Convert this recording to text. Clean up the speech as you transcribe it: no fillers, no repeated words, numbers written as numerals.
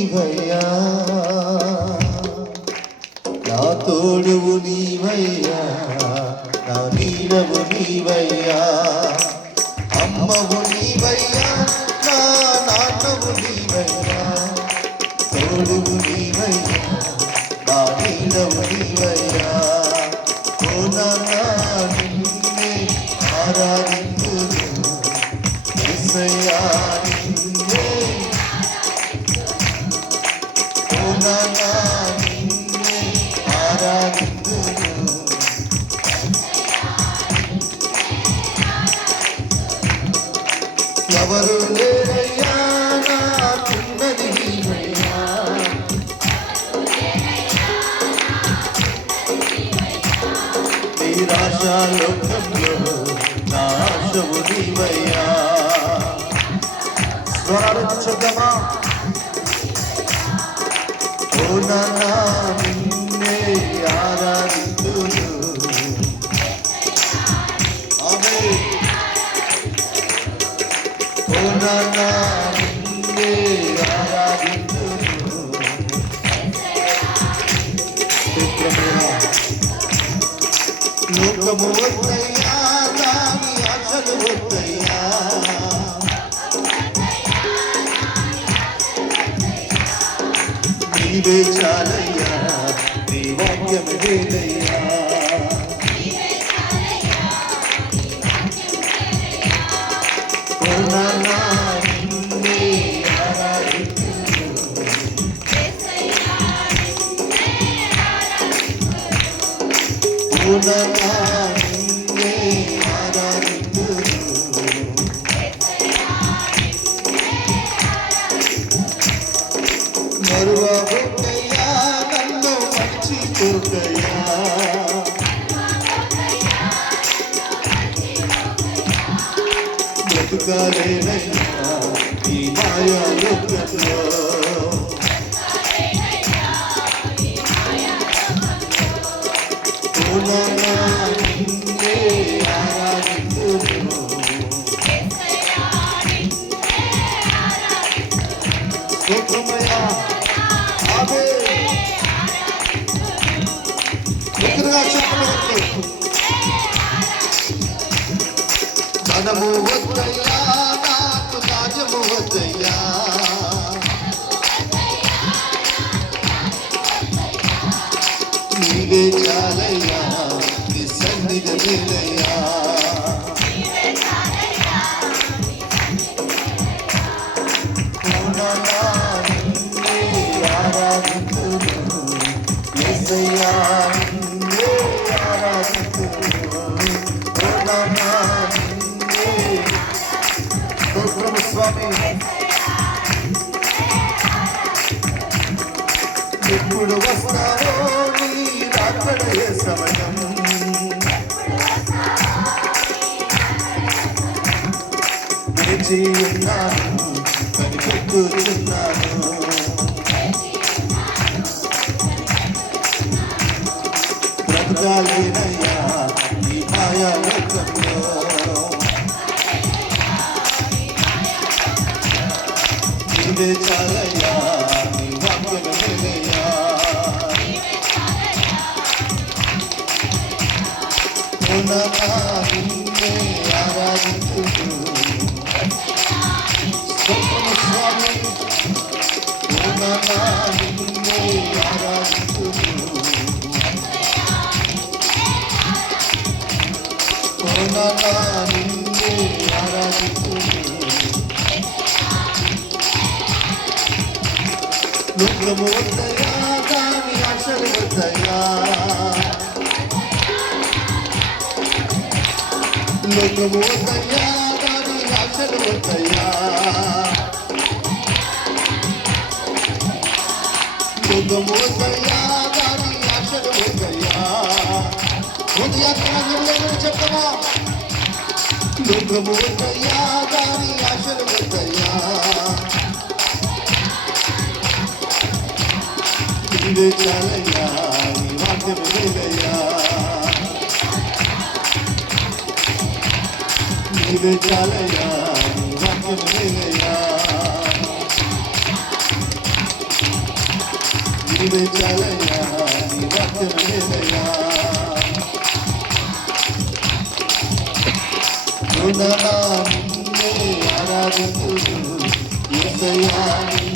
నీవయ్యా, నా తోడువు నీవయ్యా, నా నీడవు నీవయ్యా, అమ్మవు నీవయ్యా, నా నాన్నవు నీవయ్యా, తోడువు నీవయ్యా, నా నీడవు నీవయ్యా. ఓ నాన్నా నిన్నే ఆరాధింతును, యేసయ్యా నిన్నే, ఓ నాన్నా నిన్నే ఆరాధింతును. ఎవరు లేరయ్యా నాకున్నది నీవయ్యా, నిరాశా లోకంలో నా ఆశవు నీవయ్యా. స్వరాలు చూద్దామా. ఓ నాన్నా నిన్నే ఆరాధింతును. ఆమేన్. ఓ నాన్నా నిన్నే ఆరాధింతును. లోకము వద్దయ్యా, దాని ఆశలు వద్దయ్యా, నీవే చాలయ్యా, నీ వాక్యమే వేలయ్యా. ఓ నాన్నా నిన్నే ఆరాధింతును. ఓ నాన్నా నిన్నే ఆరాధింతును. మరువబోకయ్యా, నన్ను మర్చిపోకయ్యా, బ్రతుకాలేనయ్యా ఈ మాయా లోకంలో. ఓ నాన్నా నిన్నే ఆరాధింతును. స్తోత్రమయ్యా. ఆమేన్. ఎదురుగా చెప్పండి. ధనము వద్దయ్యా, నాకు రాజ్యము వద్దయ్యా, నీవే చాలయ్యా, నీ సన్నిధి వేలయ్యా. ఓ నాన్నా నిన్నే ఆరాధింతును, యేసయ్యా నిన్నే ఆరాధింతును. ఓ నాన్నా నిన్నే. స్తోత్రము స్వామి. ఎప్పుడు వస్తావో నీ రాకడే సమయం, వేచి ఉన్నాను, కనిపెట్టుచున్నాను. బ్రతకాలేనయ్యా ఈ మాయా లోకంలో, నీవే చాలయ్యా, నీ వాక్యమే వేలయ్యా. ఓ నాన్నా నిన్నే ఆరాధింతును. స్తోత్రము స్వామి. ఓ నాన్నా నిన్నే ఆరాధింతును. ఓ నాన్నా నిన్నే ఆరాధింతును. లోకము వద్దయ్యా, దాని ఆశలు వద్దయ్యా, లోకము వద్దయ్యా, దాని ఆశలు వద్దయ్యా, లోకము వద్దయ్యా, దాని ఆశలు వద్దయ్యా. చెప్పమా. లోకము వద్దయ్యా, దాని ఆశలు వద్దయ్యా, నీవే చాలయ్యా, నీ వాక్యమే వేలయ్యా. నీవే చాలయ్యా, నీ వాక్యమే వేలయ్యా. బ్రతికిదే చాలయ్యా నీ వాక్యం వేదయ్యా నిన్నే ఆరాధించుదు యేసయ్యా నీ